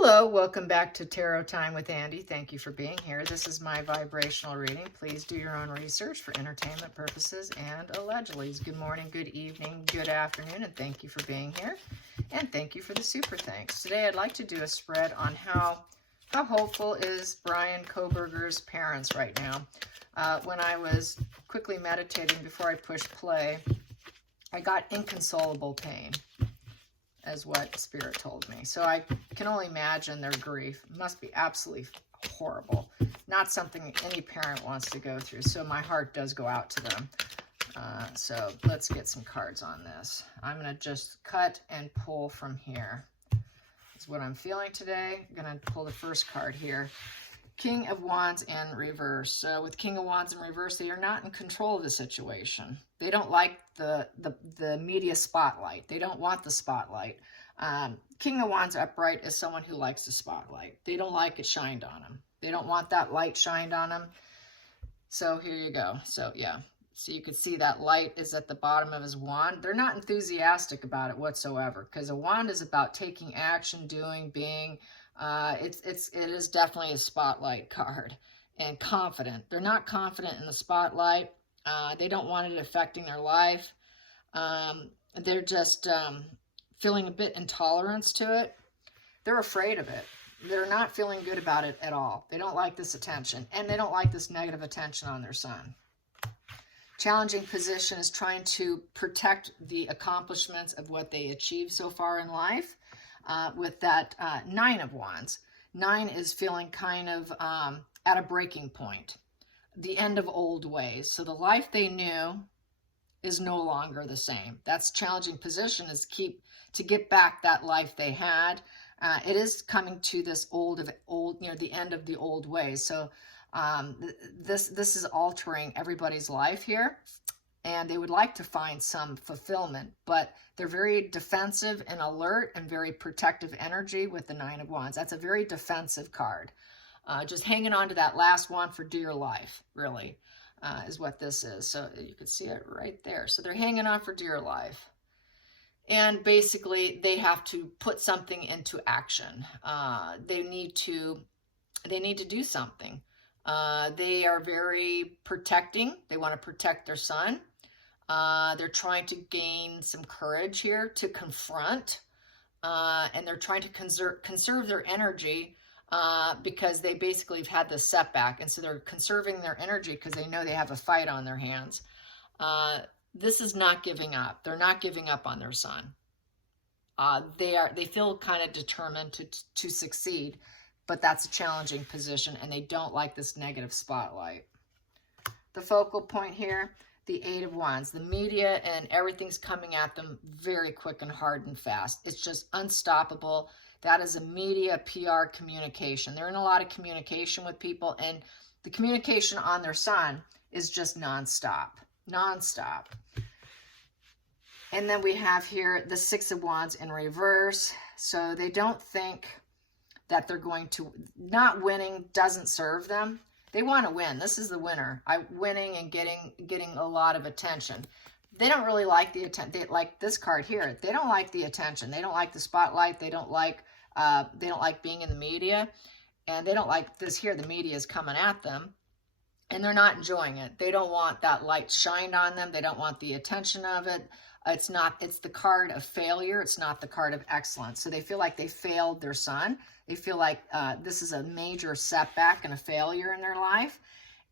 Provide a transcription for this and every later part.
Hello, welcome back to Tarot Time with Andy. Thank you for being here. This is my vibrational reading. Please do your own research for entertainment purposes and allegedly. Good morning, good evening, good afternoon, and thank you for being here. And thank you for the super thanks. Today I'd like to do a spread on how hopeful is Bryan Kohberger's parents right now. When I was quickly meditating before I pushed play, I got inconsolable pain, as what Spirit told me. So I can only imagine their grief. It must be absolutely horrible. Not something any parent wants to go through. So my heart does go out to them. So let's get some cards on this. I'm going to just cut and pull from here. That's what I'm feeling today. I'm going to pull the first card here. King of Wands in reverse. So with King of Wands in reverse, they are not in control of the situation. They don't like the media spotlight. They don't want the spotlight. King of Wands upright is someone who likes the spotlight. They don't like it shined on them. They don't want that light shined on them. So here you go. So yeah. So you can see that light is at the bottom of his wand. They're not enthusiastic about it whatsoever, because a wand is about taking action, doing, being. It is definitely a spotlight card, and confident. They're not confident in the spotlight. They don't want it affecting their life. They're just feeling a bit intolerance to it. They're afraid of it. They're not feeling good about it at all. They don't like this attention, and they don't like this negative attention on their son. Challenging position is trying to protect the accomplishments of what they achieved so far in life. With that Nine of Wands. 9 is feeling kind of at a breaking point, the end of old ways. So the life they knew is no longer the same. That's challenging position, is to get back that life they had. It is coming to this near the end of the old ways. So this is altering everybody's life here. And they would like to find some fulfillment, but they're very defensive and alert and very protective energy with the Nine of Wands. That's a very defensive card. Just hanging on to that last one for dear life, really, is what this is. So you can see it right there. So they're hanging on for dear life. And basically, they have to put something into action. They need to do something. They are very protecting. They want to protect their son. They're trying to gain some courage here to confront, and they're trying to conserve their energy because they basically have had this setback, and so they're conserving their energy because they know they have a fight on their hands. This is not giving up. They're not giving up on their son. They feel kind of determined to succeed, but that's a challenging position, and they don't like this negative spotlight. The focal point here, the Eight of Wands. The media and everything's coming at them very quick and hard and fast. It's just unstoppable. That is a media, PR, communication. They're in a lot of communication with people, and the communication on their son is just nonstop. Nonstop. And then we have here the Six of Wands in reverse. So they don't think that they're going to, not winning doesn't serve them. They want to win. This is the winner. Winning and getting a lot of attention. They don't really like the attention. Like this card here. They don't like the attention. They don't like the spotlight. They don't like being in the media, and they don't like this here. The media is coming at them, and they're not enjoying it. They don't want that light shined on them. They don't want the attention of it. It's the card of failure. It's not the card of excellence. So they feel like they failed their son. They feel like this is a major setback and a failure in their life.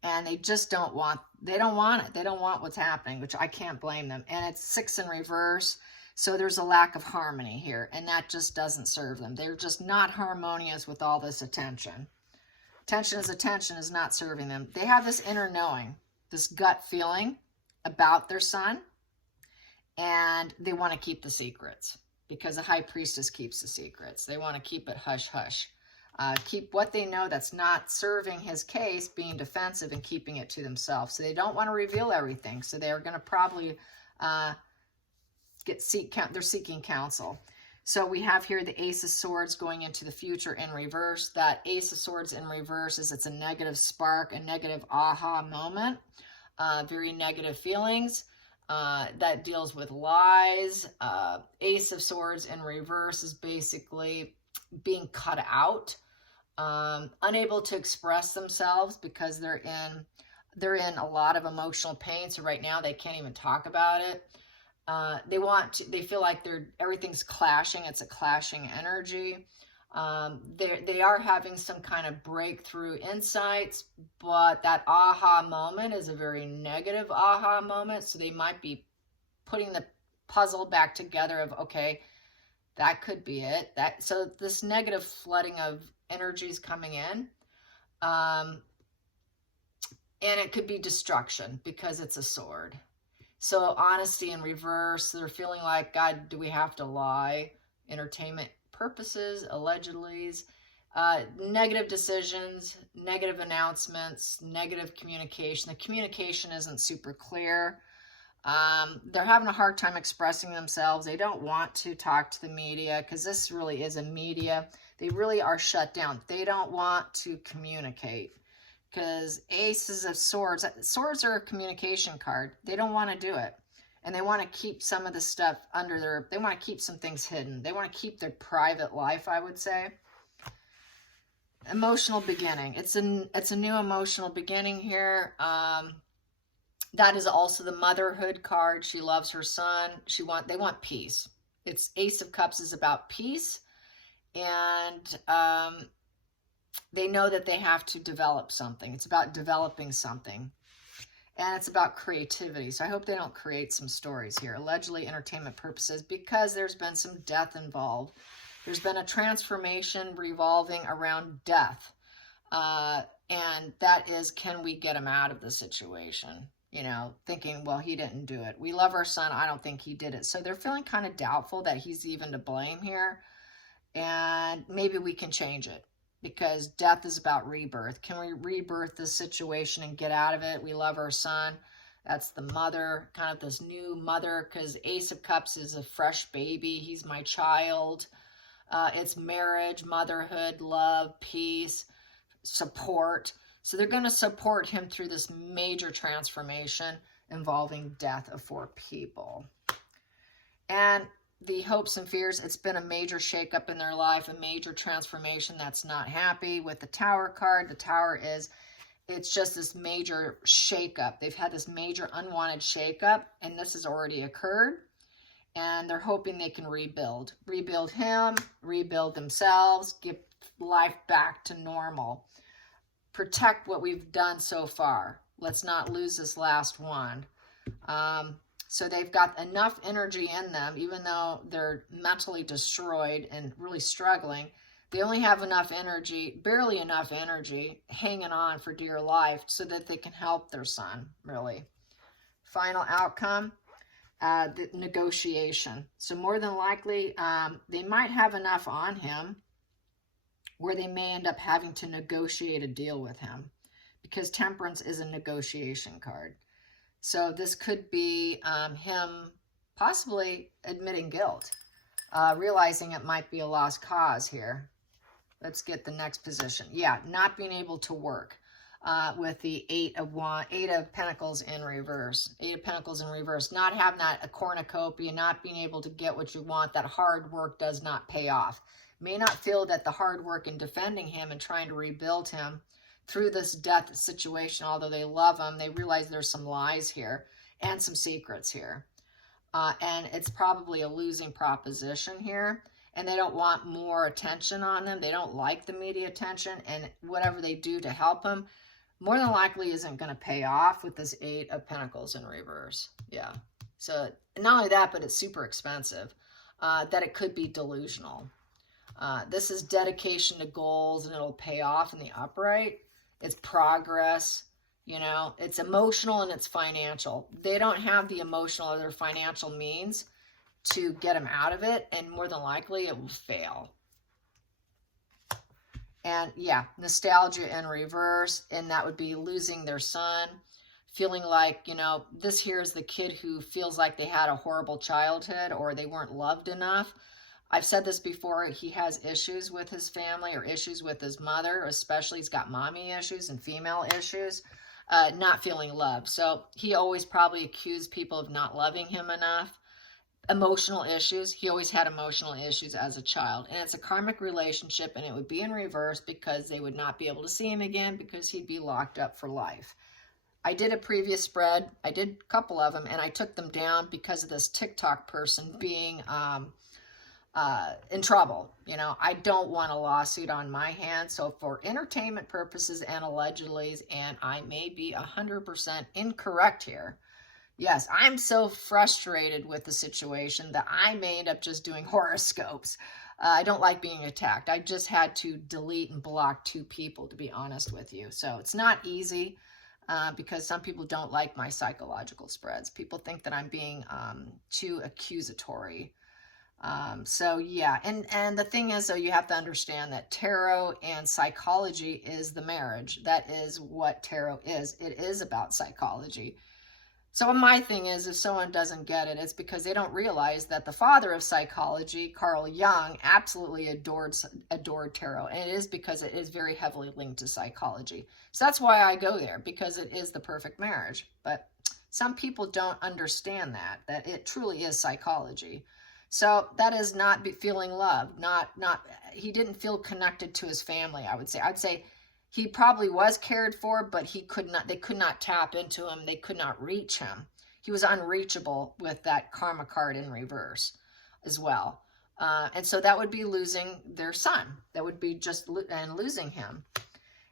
And they just don't want it. They don't want what's happening, which I can't blame them. And it's 6 in reverse. So there's a lack of harmony here. And that just doesn't serve them. They're just not harmonious with all this attention. Attention is not serving them. They have this inner knowing, this gut feeling about their son. And they want to keep the secrets, because the High Priestess keeps the secrets. They want to keep it hush-hush. Keep what they know that's not serving his case, being defensive, and keeping it to themselves. So they don't want to reveal everything. So they're going to probably they're seeking counsel. So we have here the Ace of Swords going into the future in reverse. That Ace of Swords in reverse it's a negative spark, a negative aha moment, very negative feelings. That deals with lies. Ace of Swords in reverse is basically being cut out, unable to express themselves because they're in a lot of emotional pain. So right now they can't even talk about it. They feel like everything's clashing. It's a clashing energy. They are having some kind of breakthrough insights, but that aha moment is a very negative aha moment. So they might be putting the puzzle back together of, okay, that could be it. So this negative flooding of energy is coming in. And it could be destruction because it's a sword. So honesty in reverse, they're feeling like, God, do we have to lie? Entertainment purposes, allegedly, negative decisions, negative announcements, negative communication. The communication isn't super clear. They're having a hard time expressing themselves. They don't want to talk to the media because this really is a media. They really are shut down. They don't want to communicate because aces of swords are a communication card. They don't want to do it. And they want to keep some of the stuff they want to keep some things hidden. They want to keep their private life, I would say. Emotional beginning. It's a new emotional beginning here. That is also the motherhood card. She loves her son. They want peace. It's Ace of Cups is about peace. And they know that they have to develop something. It's about developing something. And it's about creativity. So I hope they don't create some stories here. Allegedly entertainment purposes, because there's been some death involved. There's been a transformation revolving around death. And that is, can we get him out of the situation? You know, thinking, well, he didn't do it. We love our son. I don't think he did it. So they're feeling kind of doubtful that he's even to blame here. And maybe we can change it. Because death is about rebirth. Can we rebirth this situation and get out of it? We love our son. That's the mother, kind of this new mother, because Ace of Cups is a fresh baby. He's my child. It's marriage, motherhood, love, peace, support. So they're going to support him through this major transformation involving death of 4 people. And the hopes and fears, it's been a major shakeup in their life, a major transformation that's not happy. With the Tower card, the Tower it's just this major shakeup. They've had this major unwanted shakeup, and this has already occurred. And they're hoping they can rebuild. Rebuild him, rebuild themselves, give life back to normal. Protect what we've done so far. Let's not lose this last one. So they've got enough energy in them, even though they're mentally destroyed and really struggling. They only have enough energy, barely enough energy, hanging on for dear life so that they can help their son, really. Final outcome, the negotiation. So more than likely, they might have enough on him where they may end up having to negotiate a deal with him, because Temperance is a negotiation card. So this could be him possibly admitting guilt, realizing it might be a lost cause here. Let's get the next position. Yeah, not being able to work with the Eight of Pentacles in reverse. 8 of Pentacles in reverse. Not having a cornucopia, not being able to get what you want. That hard work does not pay off. May not feel that the hard work in defending him and trying to rebuild him through this death situation, although they love him, they realize there's some lies here and some secrets here. And it's probably a losing proposition here. And they don't want more attention on them. They don't like the media attention. And whatever they do to help him, more than likely isn't going to pay off with this 8 of Pentacles in reverse. Yeah. So not only that, but it's super expensive. That it could be delusional. This is dedication to goals, and it'll pay off in the upright. It's progress, you know, it's emotional and it's financial. They don't have the emotional or their financial means to get them out of it, and more than likely it will fail. And yeah, nostalgia in reverse, and that would be losing their son, feeling like, you know, this here is the kid who feels like they had a horrible childhood or they weren't loved enough. I've said this before, he has issues with his family or issues with his mother, especially he's got mommy issues and female issues, not feeling loved. So he always probably accused people of not loving him enough. emotional issues. He always had emotional issues as a child. And it's a karmic relationship, and it would be in reverse because they would not be able to see him again because he'd be locked up for life. I did a previous spread. I did a couple of them, and I took them down because of this TikTok person being in trouble. You know, I don't want a lawsuit on my hands. So for entertainment purposes and allegedly, and I may be 100% incorrect here. Yes, I'm so frustrated with the situation that I may end up just doing horoscopes. I don't like being attacked. I just had to delete and block 2 people, to be honest with you. So it's not easy because some people don't like my psychological spreads. People think that I'm being too accusatory. So yeah, and the thing is, though, you have to understand that tarot and psychology is the marriage. That is what tarot is. It is about psychology. So my thing is, if someone doesn't get it, it's because they don't realize that the father of psychology, Carl Jung, absolutely adored tarot. And it is because it is very heavily linked to psychology. So that's why I go there, because it is the perfect marriage. But some people don't understand that it truly is psychology. So that is not feeling loved. He didn't feel connected to his family, I would say. I'd say he probably was cared for, but they could not tap into him. They could not reach him. He was unreachable with that karma card in reverse as well. And so that would be losing their son. That would be losing him.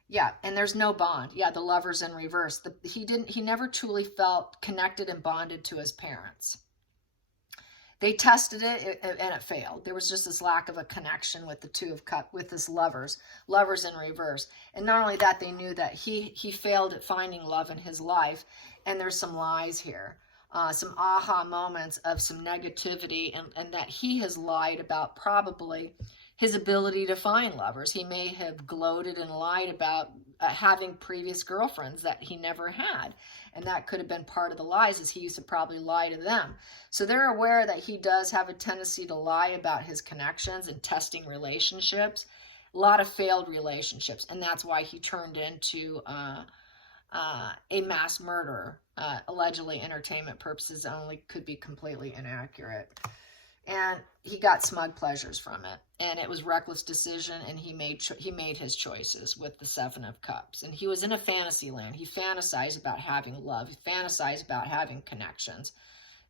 Yeah, and there's no bond. Yeah, the Lover's in reverse. He never truly felt connected and bonded to his parents. They tested it and it failed. There was just this lack of a connection with the Two of Cups, with this Lover's in reverse. And not only that, they knew that he failed at finding love in his life. And there's some lies here, some aha moments of some negativity, and that he has lied about probably his ability to find lovers. He may have gloated and lied about having previous girlfriends that he never had. And that could have been part of the lies, is he used to probably lie to them. So they're aware that he does have a tendency to lie about his connections and testing relationships. A lot of failed relationships. And that's why he turned into a mass murderer. Allegedly, entertainment purposes only, could be completely inaccurate. And he got smug pleasures from it, and it was reckless decision, and he made his choices with the Seven of Cups. And he was in a fantasy land. He fantasized about having love. He fantasized about having connections.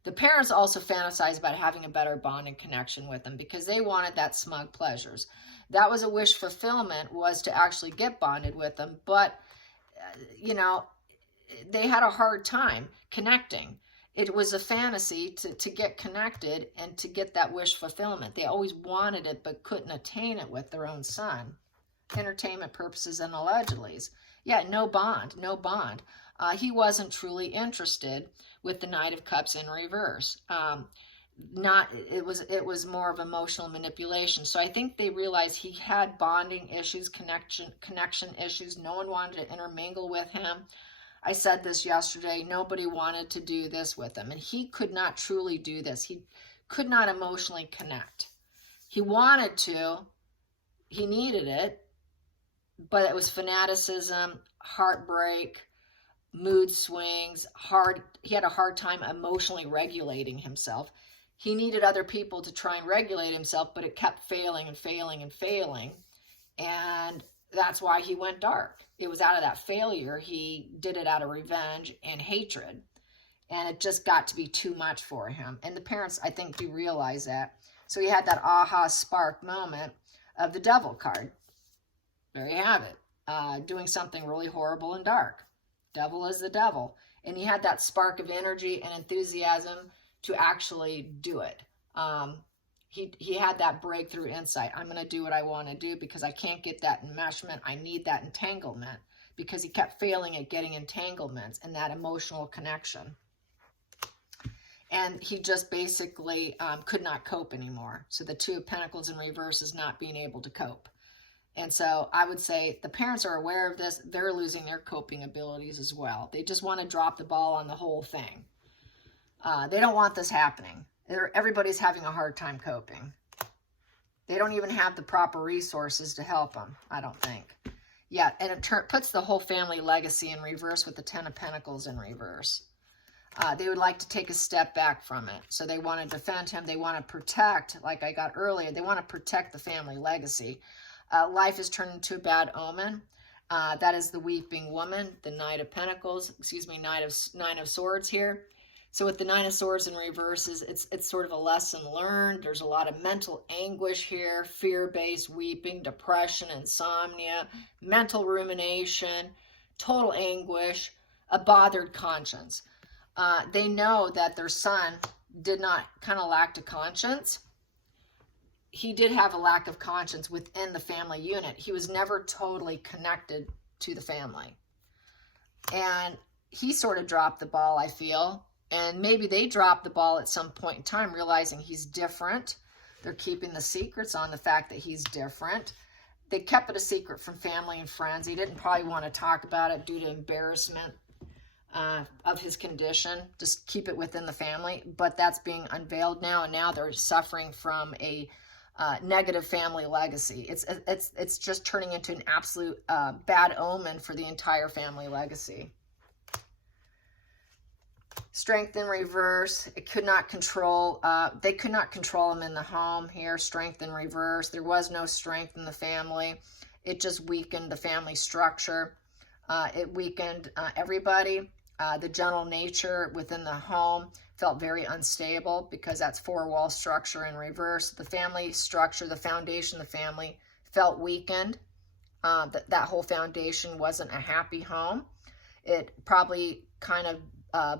The parents also fantasized about having a better bond and connection with them because they wanted that smug pleasures. That was a wish fulfillment, was to actually get bonded with them, but you know, they had a hard time connecting. It was a fantasy to get connected and to get that wish fulfillment. They always wanted it but couldn't attain it with their own son. Entertainment purposes and allegedly. Yeah, no bond. He wasn't truly interested with the Knight of Cups in reverse. It was more of emotional manipulation. So I think they realized he had bonding issues, connection issues. No one wanted to intermingle with him. I said this yesterday, nobody wanted to do this with him, and he could not truly do this. He could not emotionally connect. He wanted to, he needed it, but it was fanaticism, heartbreak, mood swings, he had a hard time emotionally regulating himself. He needed other people to try and regulate himself, but it kept failing and failing and failing, and that's why he went dark. It was out of that failure. He did it out of revenge and hatred. And it just got to be too much for him. And the parents, I think, do realize that. So he had that aha spark moment of the Devil card. There you have it. Doing something really horrible and dark. Devil is the devil. And he had that spark of energy and enthusiasm to actually do it. He had that breakthrough insight. I'm going to do what I want to do because I can't get that enmeshment. I need that entanglement, because he kept failing at getting entanglements and that emotional connection. And he just basically could not cope anymore. So the Two of Pentacles in reverse is not being able to cope. And so I would say the parents are aware of this. They're losing their coping abilities as well. They just want to drop the ball on the whole thing. They don't want this happening. Everybody's having a hard time coping. They don't even have the proper resources to help them, I don't think. Yeah, and it puts the whole family legacy in reverse with the Ten of Pentacles in reverse. They would like to take a step back from it. So they want to defend him. They want to protect, like I got earlier, they want to protect the family legacy. Life has turned into a bad omen. That is the weeping woman, the Knight of Pentacles, excuse me, Nine of Swords here. So with the Nine of Swords in reverse, it's sort of a lesson learned. There's a lot of mental anguish here, fear-based weeping, depression, insomnia, mental rumination, total anguish, a bothered conscience. They know that their son did not kind of lack a conscience. He did have a lack of conscience within the family unit. He was never totally connected to the family. And he sort of dropped the ball, I feel. And maybe they dropped the ball at some point in time, realizing he's different. They're keeping the secrets on the fact that he's different. They kept it a secret from family and friends. He didn't probably want to talk about it due to embarrassment of his condition. Just keep it within the family. But that's being unveiled now, and now they're suffering from a negative family legacy. It's just turning into an absolute bad omen for the entire family legacy. Strength in reverse. It could not control. They could not control him in the home here. Strength in reverse. There was no strength in the family. It just weakened the family structure. It weakened everybody. The general nature within the home felt very unstable because that's four-wall structure in reverse. The family structure, the foundation of the family felt weakened. That whole foundation wasn't a happy home. It probably kind of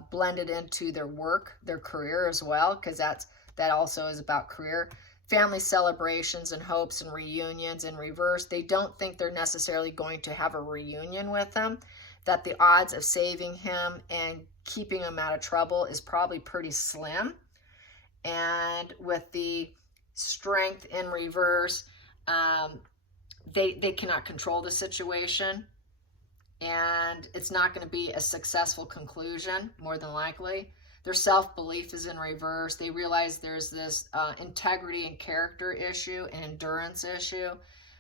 blended into their work, their career as well, because that also is about career. Family celebrations and hopes and reunions in reverse. They don't think they're necessarily going to have a reunion with him, that the odds of saving him and keeping him out of trouble is probably pretty slim. And with the strength in reverse, they cannot control the situation. And it's not going to be a successful conclusion, more than likely. Their self-belief is in reverse. They realize there's this integrity and character issue, and endurance issue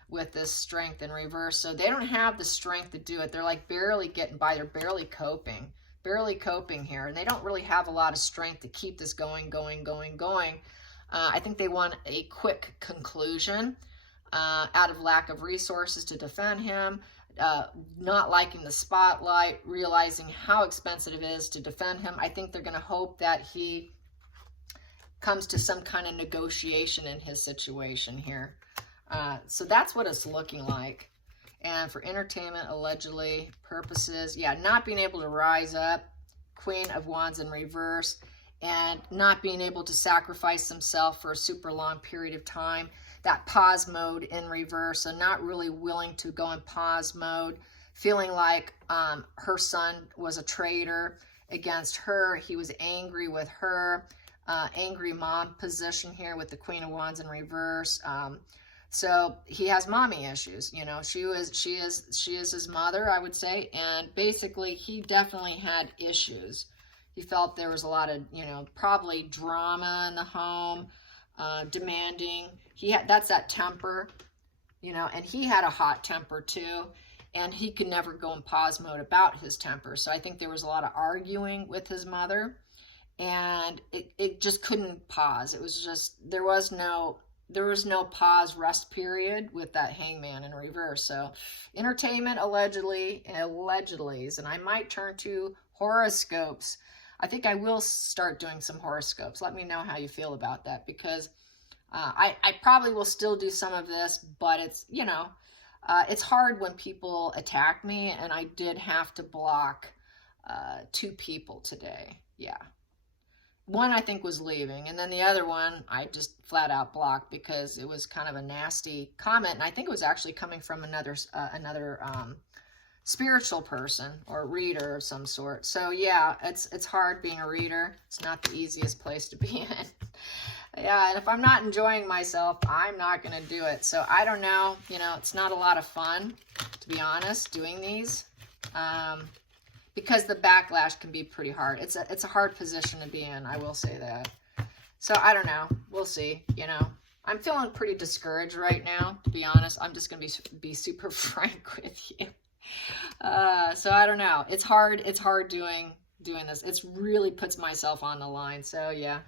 with this strength in reverse. So they don't have the strength to do it. They're like barely getting by. They're barely coping here. And they don't really have a lot of strength to keep this going. I think they want a quick conclusion out of lack of resources to defend him. Not liking the spotlight, realizing how expensive it is to defend him. I think they're going to hope that he comes to some kind of negotiation in his situation here. So that's what it's looking like. And for entertainment, allegedly, purposes, yeah, not being able to rise up, Queen of Wands in reverse, and not being able to sacrifice himself for a super long period of time. That pause mode in reverse, so not really willing to go in pause mode, feeling like her son was a traitor against her. He was angry with her, angry mom position here with the Queen of Wands in reverse. So he has mommy issues, you know. She is his mother, I would say, and basically he definitely had issues. He felt there was a lot of, you know, probably drama in the home. Demanding. That's that temper, you know, and he had a hot temper too, and he could never go in pause mode about his temper. So I think there was a lot of arguing with his mother, and it just couldn't pause. It was just, there was no pause rest period with that Hangman in reverse. So entertainment, allegedly, and I might turn to horoscopes. I think I will start doing some horoscopes. Let me know how you feel about that, because I probably will still do some of this, but it's, you know, it's hard when people attack me, and I did have to block 2 people today. Yeah. One I think was leaving, and then the other one I just flat out blocked because it was kind of a nasty comment, and I think it was actually coming from another spiritual person or reader of some sort. So yeah, it's hard being a reader. It's not the easiest place to be in. Yeah, and if I'm not enjoying myself, I'm not going to do it. So I don't know, you know, it's not a lot of fun, to be honest, doing these, because the backlash can be pretty hard. It's a hard position to be in, I will say that. So I don't know, we'll see, you know. I'm feeling pretty discouraged right now, to be honest. I'm just going to be super frank with you. So I don't know. It's hard doing doing this. It's really puts myself on the line. So yeah,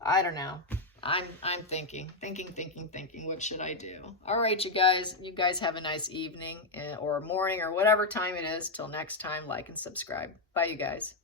I don't know. I'm thinking. What should I do? All right, you guys have a nice evening or morning or whatever time it is. Till next time, like and subscribe. Bye, you guys.